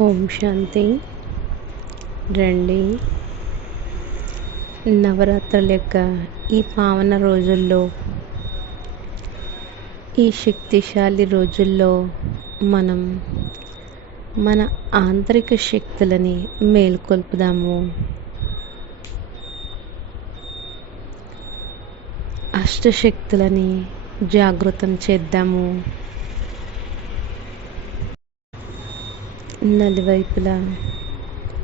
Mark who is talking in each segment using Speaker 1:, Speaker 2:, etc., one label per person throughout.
Speaker 1: ఓం శాంతి. రండి. నవరాత్రుల యొక్క ఈ పావన రోజుల్లో ఈ శక్తిశాలి రోజుల్లో మనం మన ఆంతరిక శక్తులని మేల్కొల్పుదాము. అష్టశక్తులని జాగృతం చేద్దాము. నలువైపులా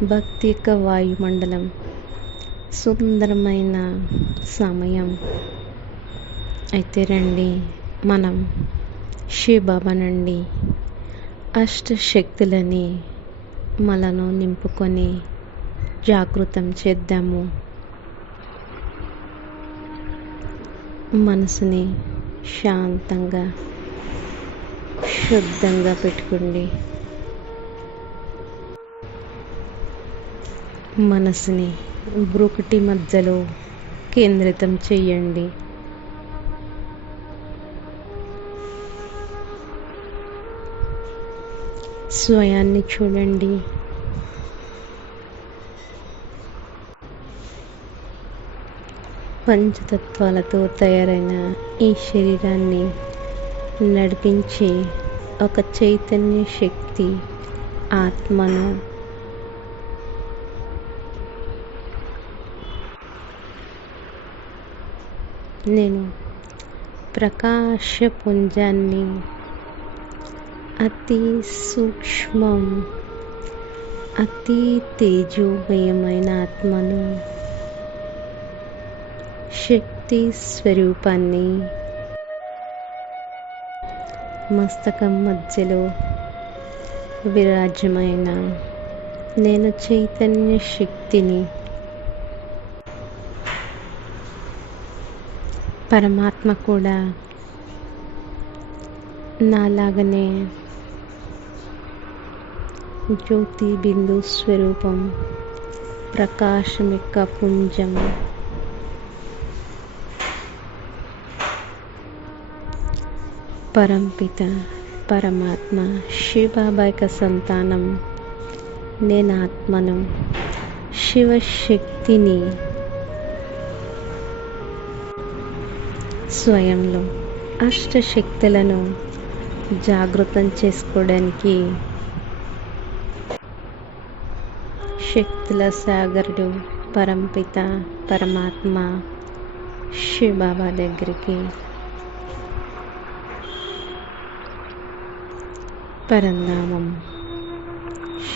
Speaker 1: భక్తి యొక్క వాయుమండలం సుందరమైన సమయం. అయితే రండి మనం శివబాబా నుండి అష్టశక్తులని మనను నింపుకొని జాగృతం చేద్దాము. మనసుని శాంతంగా శుద్ధంగా పెట్టుకోండి. మనసుని బ్రొకటి మధ్యలో కేంద్రితం చేయండి స్వయాన్ని చూడండి. పంచతత్వాలతో తయారైన ఈ శరీరాన్ని నడిపించే ఒక చైతన్య శక్తి ఆత్మను నేను ప్రకాశపుంజాన్ని అతి సూక్ష్మం అతి తేజోమయమైన ఆత్మను శక్తి స్వరూపాన్ని మస్తకం మధ్యలో విరాజ్యమైన నేను చైతన్య శక్తిని పరమాత్మ కూడా నాలాగనే జ్యోతి బిందు స్వరూపం ప్రకాశం యొక్క పుంజం పరంపిత పరమాత్మ శివబాబా యొక్క సంతానం నేను ఆత్మను శివశక్తిని స్వయంలో అష్టశక్తులను జాగృతం చేసుకోవడానికి శక్తుల సాగరుడు పరంపిత పరమాత్మ శివబాబా దగ్గరికి. పరంధామం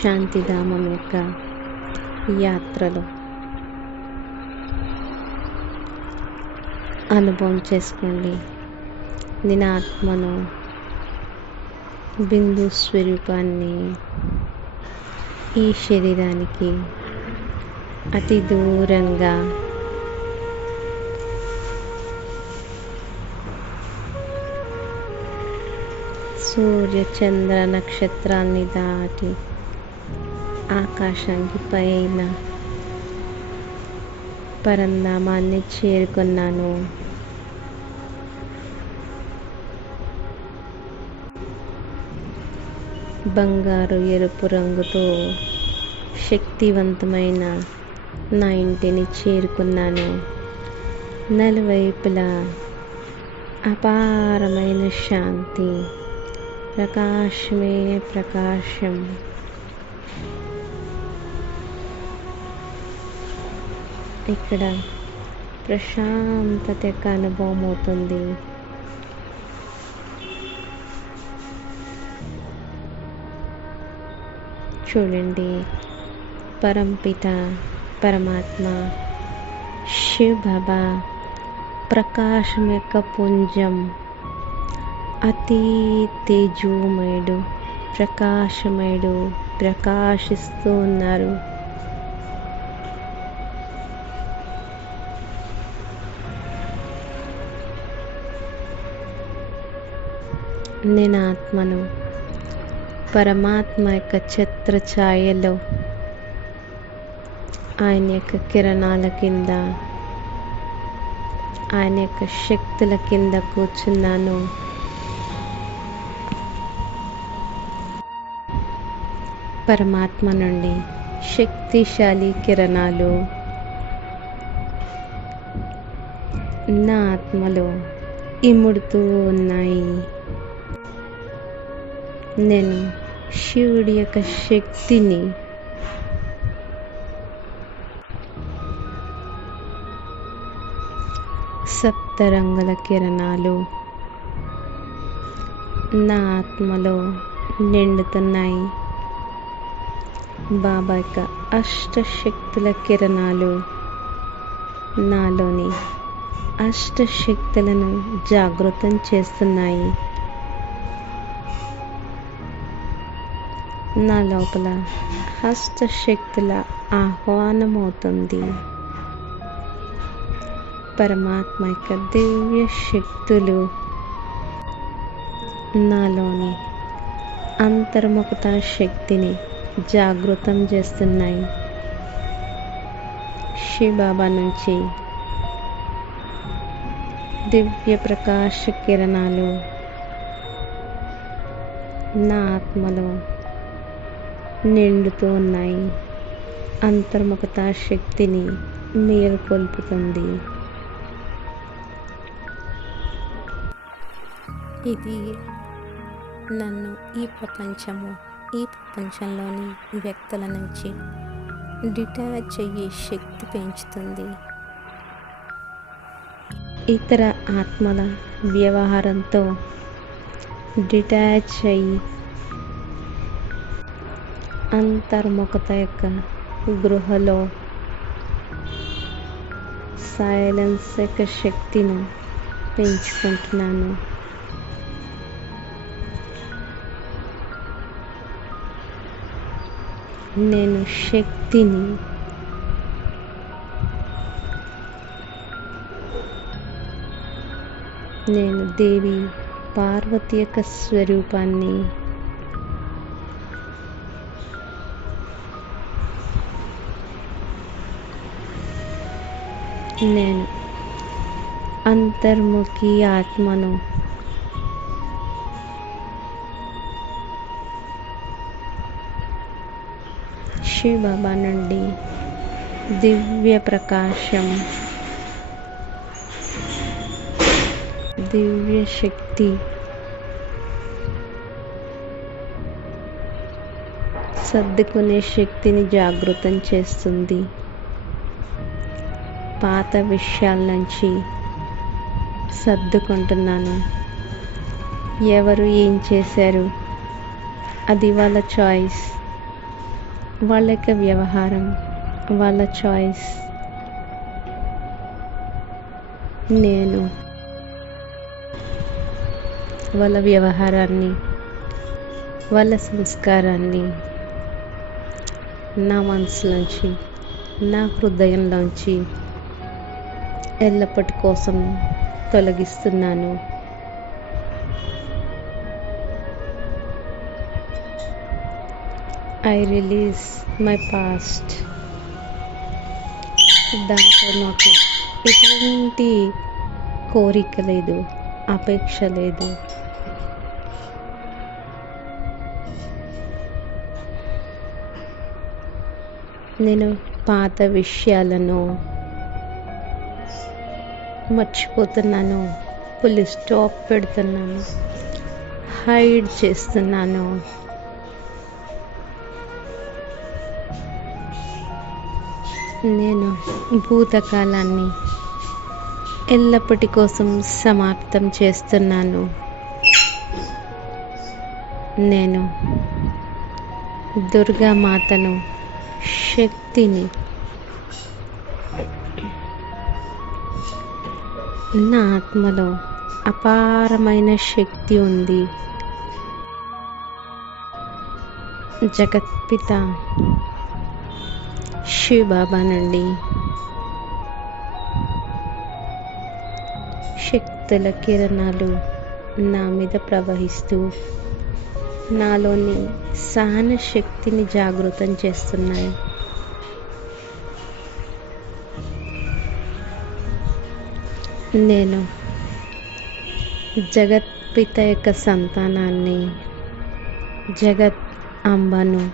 Speaker 1: శాంతిధామం యొక్క యాత్రలో అనుభవం చేసుకోండి. నేను ఆత్మను బిందు స్వరూపాన్ని ఈ శరీరానికి అతి దూరంగా సూర్య చంద్ర నక్షత్రాన్ని దాటి ఆకాశానికి పైన పరంధామాన్ని చేరుకున్నాను. బంగారు ఎరుపు రంగుతో శక్తివంతమైన నా ఇంటిని చేరుకున్నాను. నలువైపులా అపారమైన శాంతి ప్రకాశమే ప్రకాశం. ఇక్కడ ప్రశాంతత యొక్క అనుభవం అవుతుంది. చూడండి పరంపిత పరమాత్మ శివ్ బాబా ప్రకాశం యొక్క పుంజం అతి తేజోమయుడు ప్రకాశమయుడు ప్రకాశిస్తూ ఉన్నారు. నేను ఆత్మను పరమాత్మ యొక్క ఛత్ర ఛాయలో ఆయన యొక్క కిరణాల కింద ఆయన యొక్క శక్తుల కింద కూర్చున్నాను. పరమాత్మ నుండి శక్తిశాలి కిరణాలు నా ఆత్మలో ఇముడుతూ ఉన్నాయి. నేను శివుడి యొక్క శక్తిని సప్తరంగుల కిరణాలు నా ఆత్మలో నిండుతున్నాయి. బాబా యొక్క అష్టశక్తుల కిరణాలు నాలోని అష్టశక్తులను జాగృతం చేస్తున్నాయి. నా లోపల హస్తశక్తుల ఆహ్వానమవుతుంది. పరమాత్మ యొక్క దివ్య శక్తులు నాలోని అంతర్ముఖత శక్తిని జాగృతం చేస్తున్నాయి. శివబాబా నుంచి దివ్య ప్రకాశ కిరణాలు నా ఆత్మలో నిండుతూ ఉన్నాయి. అంతర్ముఖత శక్తిని మేలుకొల్పుతుంది. ఇది నన్ను ఈ ప్రపంచము ఈ ప్రపంచంలోని వ్యక్తుల నుంచి డిటాచ్ అయ్యే శక్తి పెంచుతుంది. ఇతర ఆత్మల వ్యవహారంతో డిటాచ్ అయ్యి అంతర్ముఖత యొక్క గృహలో సైలెన్స్ యొక్క శక్తిని పెంచుకుంటున్నాను. నేను శక్తిని నేను దేవి పార్వతి యొక్క స్వరూపాన్ని నేను అంతర్ముఖి ఆత్మను శివబాబా నుండి దివ్య ప్రకాశం దివ్య శక్తి సర్దుకునే శక్తిని జాగృతం చేస్తుంది. పాత విషయాల నుంచి సర్దుకుంటున్నాను. ఎవరు ఏం చేశారు? అది వాళ్ళ చాయిస్ వాళ్ళ యొక్క వ్యవహారం వాళ్ళ చాయిస్ నేను వాళ్ళ వ్యవహారాన్ని వాళ్ళ సంస్కారాన్ని నా మనసులోంచి నా హృదయంలోంచి ఎల్లప్పటి కోసం తొలగిస్తున్నాను. ఐ రిలీజ్ మై పాస్ట్ దాంతో నాకు ఎటువంటి కోరిక లేదు అపేక్ష లేదు. నేను పాత విషయాలను మర్చిపోతున్నాను. పులి స్టాప్ పెడుతున్నాను. హైడ్ చేస్తున్నాను. నేను భూతకాలాన్ని ఎల్లప్పటి కోసం సమాప్తం చేస్తున్నాను. నేను దుర్గామాతను శక్తిని నా ఆత్మలో అపారమైన శక్తి ఉంది. జగత్పిత శివబాబా నుండి శక్తుల కిరణాలు నా మీద ప్రవహిస్తూ నాలోని సహన శక్తిని జాగృతం చేస్తున్నాయి. నేను జగత్ పిత యొక్క సంతానాన్ని జగత్ అంబను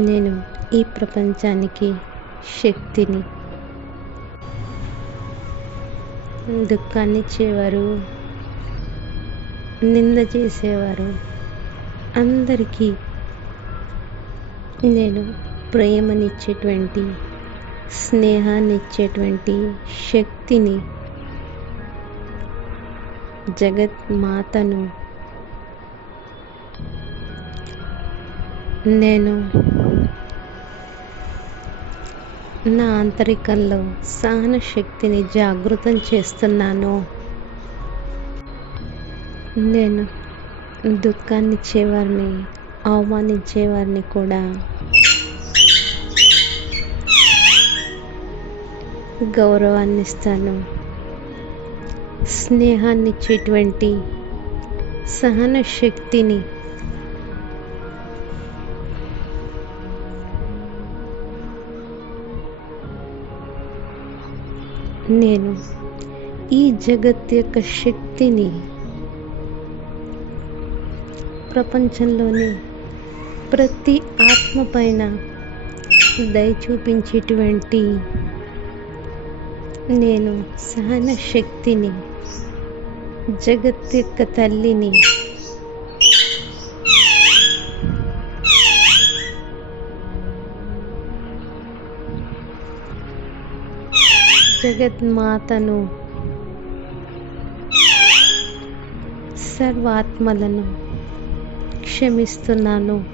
Speaker 1: నేను ఈ ప్రపంచానికి శక్తిని దుఃఖాన్నిచ్చేవారు నింద చేసేవారు. అందరికీ నేను ప్రేమనిచ్చేటువంటి స్నేహాన్ని ఇచ్చేటువంటి శక్తిని జగత్ మాతను నేను నా ఆంతరికంలో సహన శక్తిని జాగృతం చేస్తున్నాను. నేను దుఃఖాన్ని ఇచ్చేవారిని అవమానించేవారిని కూడా గౌరవాన్ని ఇస్తాను స్నేహాన్ని ఇచ్చేటువంటి సహన శక్తిని నేను ఈ జగత్ యొక్క శక్తిని ప్రపంచంలోని ప్రతి ఆత్మ పైన దయ చూపించేటువంటి నేను సహన శక్తిని జగత్ యొక్క తల్లిని. జగత్మాతను సర్వాత్మలను క్షమిస్తున్నాను.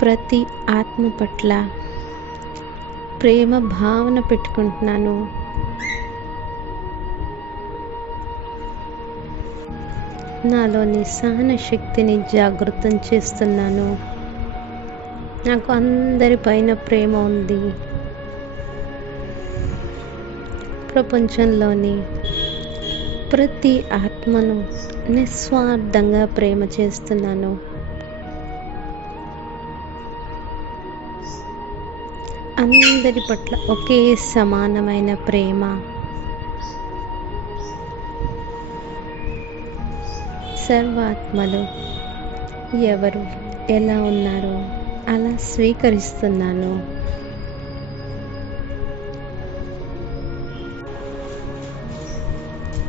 Speaker 1: ప్రతి ఆత్మ పట్ల ప్రేమ భావన పెట్టుకుంటున్నాను. నాలోని సహన శక్తిని జాగృతం చేస్తున్నాను. నాకు అందరిపైన ప్రేమ ఉంది. ప్రపంచంలోని ప్రతి ఆత్మను నిస్వార్థంగా ప్రేమ చేస్తున్నాను. అందరి పట్ల ఒకే సమానమైన ప్రేమ. సర్వాత్మలు ఎవరు ఎలా ఉన్నారో అలా స్వీకరిస్తున్నాను.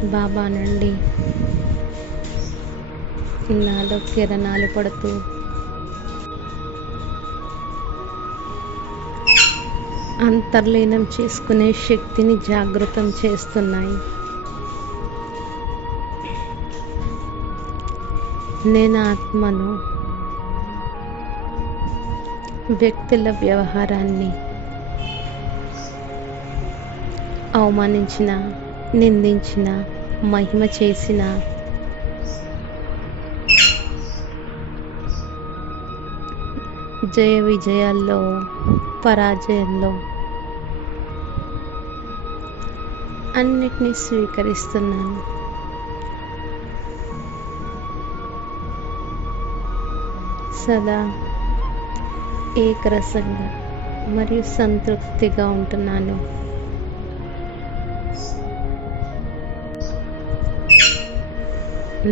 Speaker 1: బాబా నుండి నాలో కిరణాలు పడుతూ అంతర్లీనం చేసుకునే శక్తిని జాగృతం చేస్తున్నాయి. నేను ఆత్మను వ్యక్తుల వ్యవహారాన్ని అవమానించిన నిందించిన మహిమ చేసిన జయ విజయాల్లో పరాజయంలో అన్నిటినీ స్వీకరిస్తున్నాను. సదా ఏకరసంగా మరియు సంతృప్తిగా ఉంటున్నాను.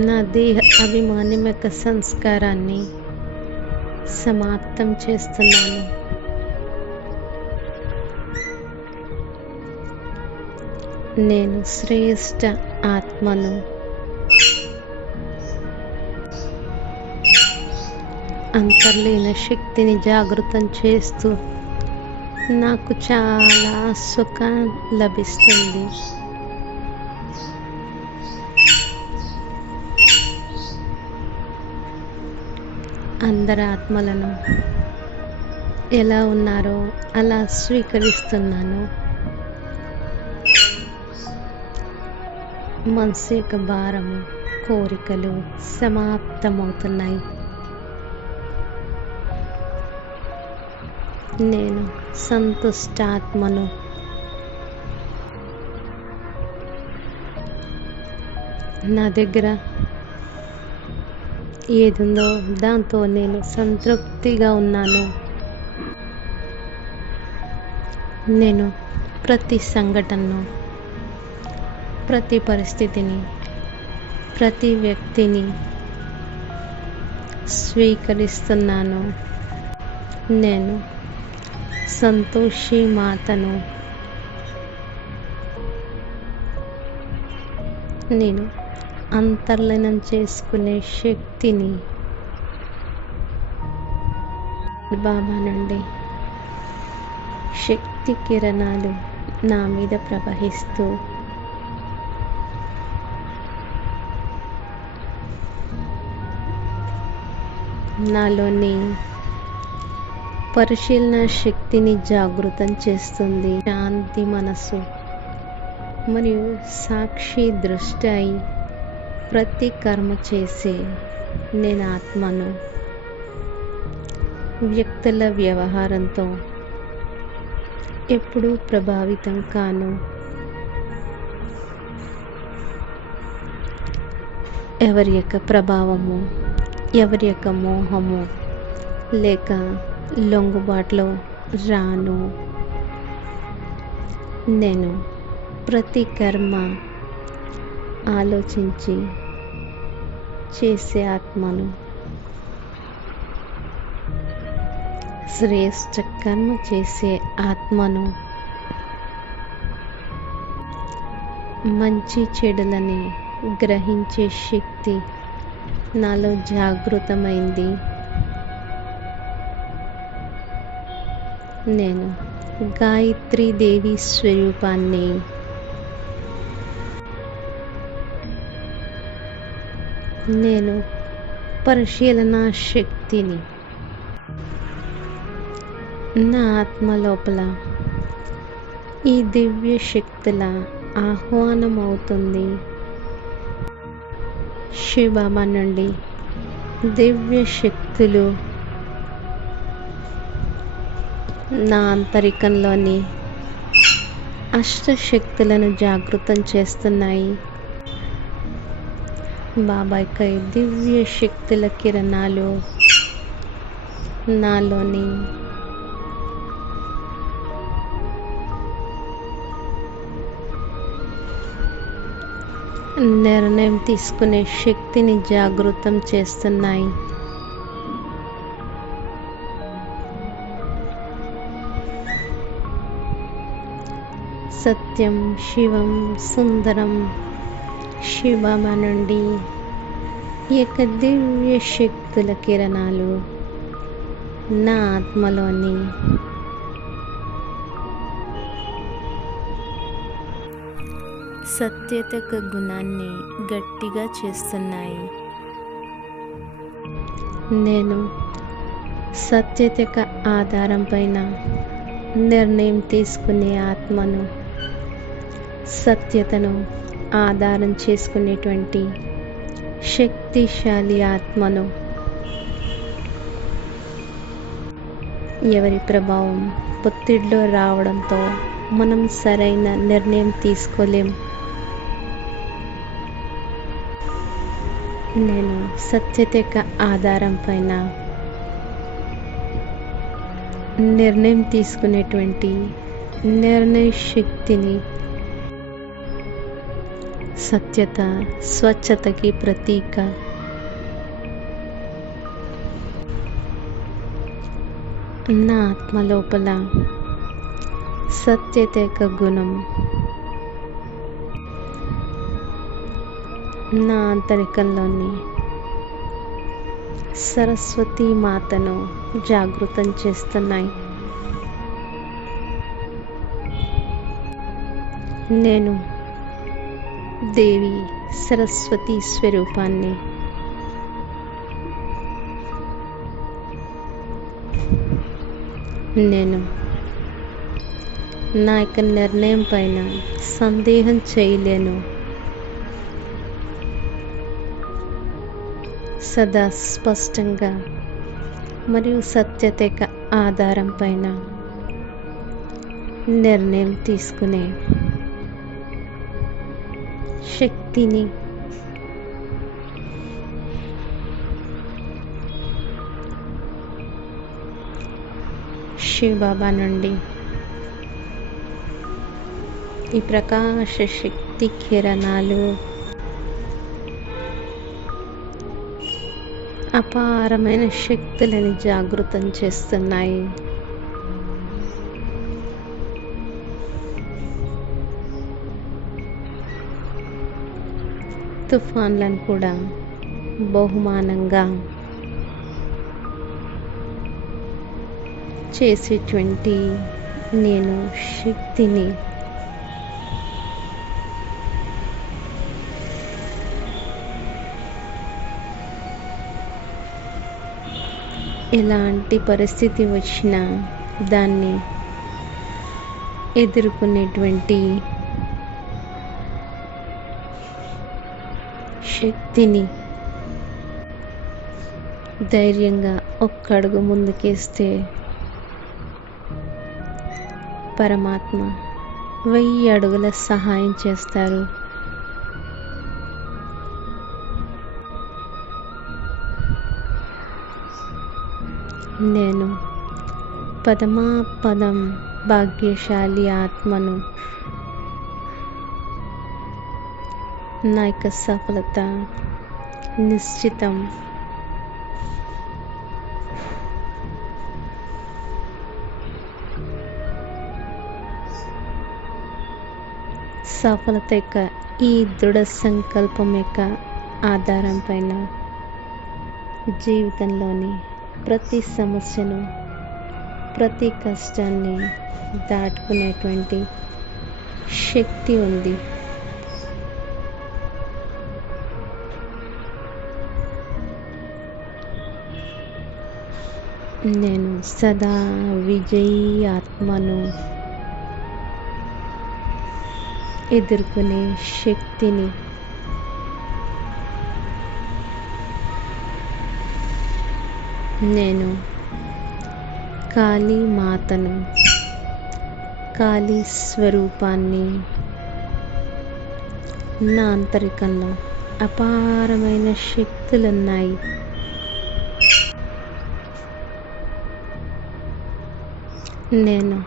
Speaker 1: నా దేహ అభిమానం యొక్క సంస్కారాన్ని సమాప్తం చేస్తున్నాను. నేను శ్రేష్ట ఆత్మను. అంతర్లీన శక్తిని జాగృతం చేస్తూ నాకు చాలా సుఖం లభిస్తుంది. అందరి ఆత్మలను ఎలా ఉన్నారో అలా స్వీకరిస్తున్నాను. మనసు యొక్క భారము కోరికలు సమాప్తమవుతున్నాయి. నేను సంతుష్టాత్మను. నా దగ్గర ఏదుందో దాంతో నేను సంతృప్తిగా ఉన్నాను. నేను ప్రతి సంఘటనను ప్రతి పరిస్థితిని ప్రతి వ్యక్తిని స్వీకరిస్తున్నాను. నేను సంతోషి మాతను. నేను అంతర్లీనం చేసుకునే శక్తిని బాబా నుండి శక్తి కిరణాలు నా మీద ప్రవహిస్తూ నాలోని పరిశీలన శక్తిని జాగృతం చేస్తుంది. శాంతి మనసు మరియు సాక్షి దృష్టి అయి ప్రతి కర్మ చేసే నేను ఆత్మను వ్యక్తుల వ్యవహారంతో ఎప్పుడూ ప్రభావితం కాను. ఎవరి యొక్క ప్రభావము ఎవరి యొక్క మోహము లేక లొంగుబాటులో రాను. నేను ప్రతి కర్మ ఆలోచించి చేసే ఆత్మను శ్రేష్ట కర్మ చేసే ఆత్మను మంచి చెడులని గ్రహించే శక్తి నాలో జాగృతమైంది. నేను గాయత్రి దేవి స్వరూపాన్ని నేను పరిశీలన శక్తిని నా ఆత్మ లోపల ఈ దివ్య శక్తుల ఆహ్వానం అవుతుంది శివబాబా నుండి దివ్య శక్తులు నా అంతరికంలోని అష్టశక్తులను జాగృతం చేస్తున్నాయి. బాబా దివ్య శక్తుల కిరణాలు నాలోని నిర్ణయం తీసుకునే శక్తిని జాగృతం చేస్తున్నాయి. సత్యం శివం సుందరం శివమ నుండి యొక్క దివ్య శక్తుల కిరణాలు నా ఆత్మలోని సత్యత గుణాన్ని గట్టిగా చేస్తున్నాయి. నేను సత్యత ఆధారం పైన నిర్ణయం తీసుకునే ఆత్మను సత్యతను ఆధారం చేసుకునేటువంటి శక్తిశాలి ఆత్మను ఎవరి ప్రభావం ఒత్తిడిలో రావడంతో మనం సరైన నిర్ణయం తీసుకోలేం. నేను సత్యత యొక్క ఆధారం పైన నిర్ణయం తీసుకునేటువంటి నిర్ణయ శక్తిని సత్యత స్వచ్ఛతకి ప్రతీక. నా ఆత్మ లోపల సత్యత యొక్క గుణం నా ఆంతరికంలోని సరస్వతి మాతను జాగృతం చేస్తున్నాయి. నేను దేవి సరస్వతి స్వరూపాన్ని నేను నా యొక్క నిర్ణయం పైన సందేహం చేయలేను. సదా స్పష్టంగా మరియు సత్యత ఆధారం పైన నిర్ణయం తీసుకునే శక్తిని శివబాబా నుండి ఈ ప్రకాశ శక్తి కిరణాలు అపారమైన శక్తులని జాగృతం చేస్తున్నాయి. తుఫాన్లను కూడా బహుమానంగా చేసేటువంటి నేను శక్తిని ఎలాంటి పరిస్థితి వచ్చినా దాన్ని ఎదుర్కొనేటువంటి శక్తిని ధైర్యంగా ఒక్కడుగు ముందుకేస్తే పరమాత్మ వెయ్యి అడుగుల సహాయం చేస్తారు. నేను పదమా పదం భాగ్యశాలి ఆత్మను నా యొక్క సఫలత నిశ్చితం. సఫలత యొక్క ఈ దృఢ సంకల్పం యొక్క ఆధారం పైన జీవితంలోని ప్రతి సమస్యను ప్రతి కష్టాన్ని దాటుకునేటువంటి శక్తి ఉంది. నేను సదా విజయీ ఆత్మను ఎదుర్కొనే శక్తిని నేను కాళీ మాతను కాళీ స్వరూపాన్ని నా అంతరికంలో అపారమైన శక్తులున్నాయి. నేను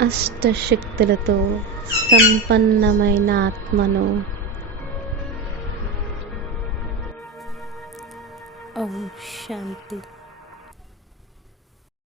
Speaker 1: అష్టశక్తులతో సంపన్నమైన ఆత్మను